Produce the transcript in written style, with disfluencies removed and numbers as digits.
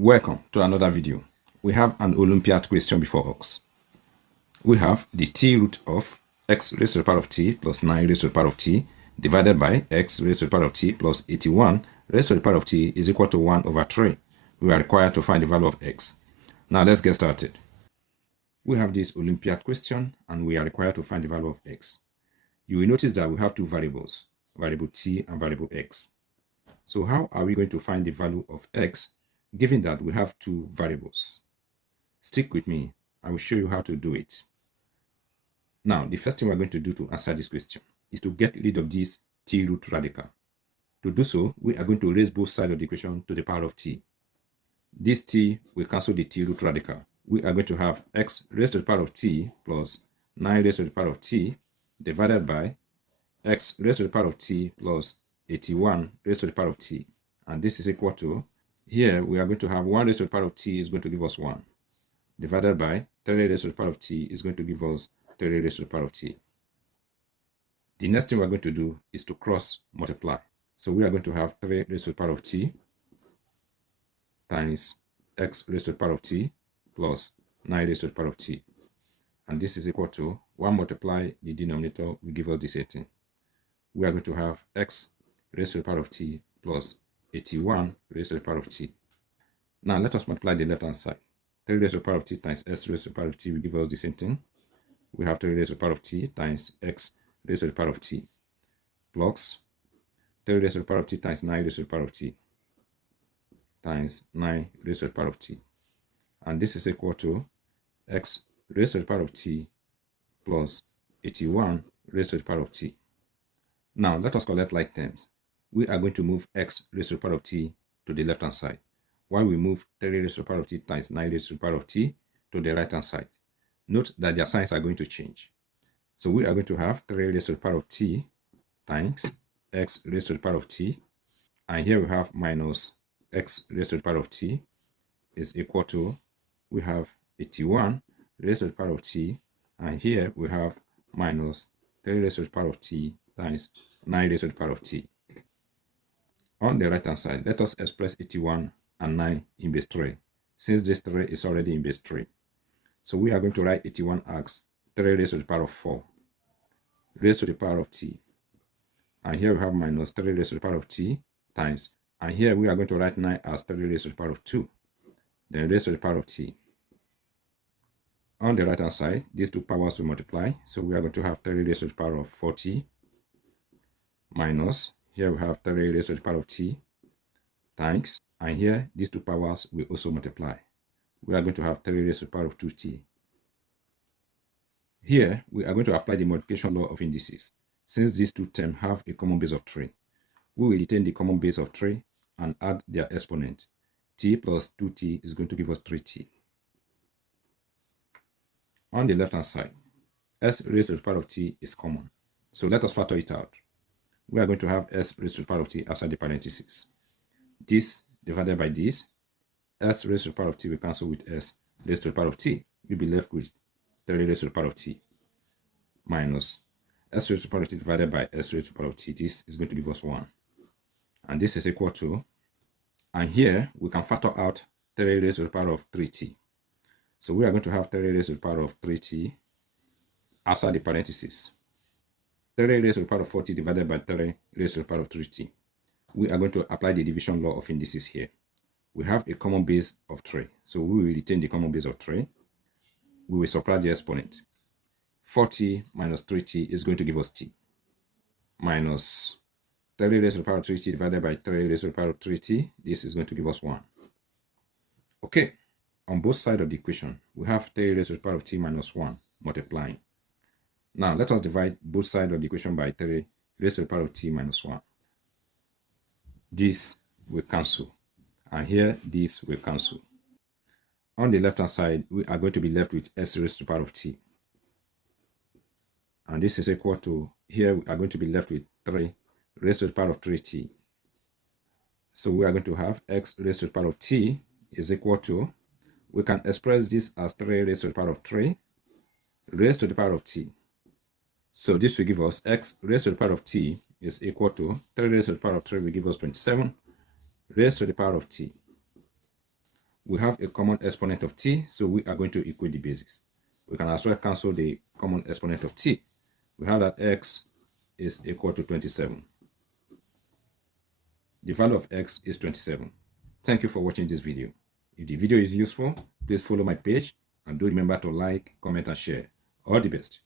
Welcome to another video. We have an Olympiad question before us. We have the t root of x raised to the power of t plus 9 raised to the power of t divided by x raised to the power of t plus 81 raised to the power of t is equal to 1 over 3. We are required to find the value of x. Now let's get started. We have this Olympiad question and we are required to find the value of x. You will notice that we have two variables, variable t and variable x. So how are we going to find the value of x given that we have two variables? Stick with me. I will show you how to do it. Now, the first thing we're going to do to answer this question is to get rid of this t root radical. To do so, we are going to raise both sides of the equation to the power of t. This t will cancel the t root radical. We are going to have x raised to the power of t plus 9 raised to the power of t divided by x raised to the power of t plus 81 raised to the power of t. And this is equal to, here we are going to have 1 raised to the power of t is going to give us 1, divided by 3 raised to the power of t is going to give us 3 raised to the power of t. The next thing we're going to do is to cross multiply. So we are going to have 3 raised to the power of t times x raised to the power of t plus 9 raised to the power of t. And this is equal to 1 multiply the denominator will give us the same thing. We are going to have x raised to the power of t plus 81 raised to the power of t. Now let us multiply the left hand side. 3 raised to the power of t times x raised to the power of t will give us the same thing. We have 3 raised to the power of t times x raised to the power of t plus 3 raised to the power of t times 9 raised to the power of t times 9 raised to the power of t. And this is equal to x raised to the power of t plus 81 raised to the power of t. Now let us collect like terms. We are going to move x raised to the power of t to the left hand side, while we move 3 raised to the power of t times 9 raised to the power of t to the right hand side. Note that their signs are going to change. So we are going to have 3 raised to the power of t times x raised to the power of t, and here we have minus x raised to the power of t is equal to, we have 81 raised to the power of t, and here we have minus 3 raised to the power of t times 9 raised to the power of t. On the right hand side, let us express 81 and 9 in base 3, since this 3 is already in base 3. So we are going to write 81 as 3 raised to the power of 4 raised to the power of t. And here we have minus 3 raised to the power of t times, and here we are going to write 9 as 3 raised to the power of 2, then raised to the power of t. On the right hand side, these two powers will multiply, so we are going to have 3 raised to the power of 4t minus, here we have 3 raised to the power of t times, and here these two powers will also multiply. We are going to have 3 raised to the power of 2t. Here we are going to apply the multiplication law of indices. Since these two terms have a common base of 3, we will retain the common base of 3 and add their exponent. T plus 2t is going to give us 3t. On the left hand side, s raised to the power of t is common, so let us factor it out. We are going to have s raised to the power of t outside the parentheses. This divided by this, s raised to the power of t will cancel with s raised to the power of t. We'll be left with 3 raised to the power of t minus s raised to the power of t divided by s raised to the power of t. This is going to give us 1. And this is equal to, and here we can factor out 3 raised to the power of 3t. So we are going to have 3 raised to the power of 3t outside the parentheses. 3 raised to the power of 40 divided by 3 raised to the power of 3t. We are going to apply the division law of indices here. We have a common base of 3, so we will retain the common base of 3. We will subtract the exponent. 40 minus 3t is going to give us t, minus 3 raised to the power of 3t divided by 3 raised to the power of 3t. This is going to give us 1. Okay, on both sides of the equation, we have 3 raised to the power of t minus 1 multiplying. Now let us divide both sides of the equation by 3 raised to the power of t minus 1. This will cancel, and here this will cancel. On the left hand side, we are going to be left with s raised to the power of t, and this is equal to, here we are going to be left with 3 raised to the power of 3t. So we are going to have x raised to the power of t is equal to, we can express this as 3 raised to the power of 3 raised to the power of t. So this will give us x raised to the power of t is equal to 3 raised to the power of 3 will give us 27 raised to the power of t we have a common exponent of t, so we are going to equate the bases. We can as well cancel the common exponent of t. We have that x is equal to 27. The value of x is 27. Thank you for watching this video. If the video is useful, please follow my page and do remember to like, comment, and share. All the best.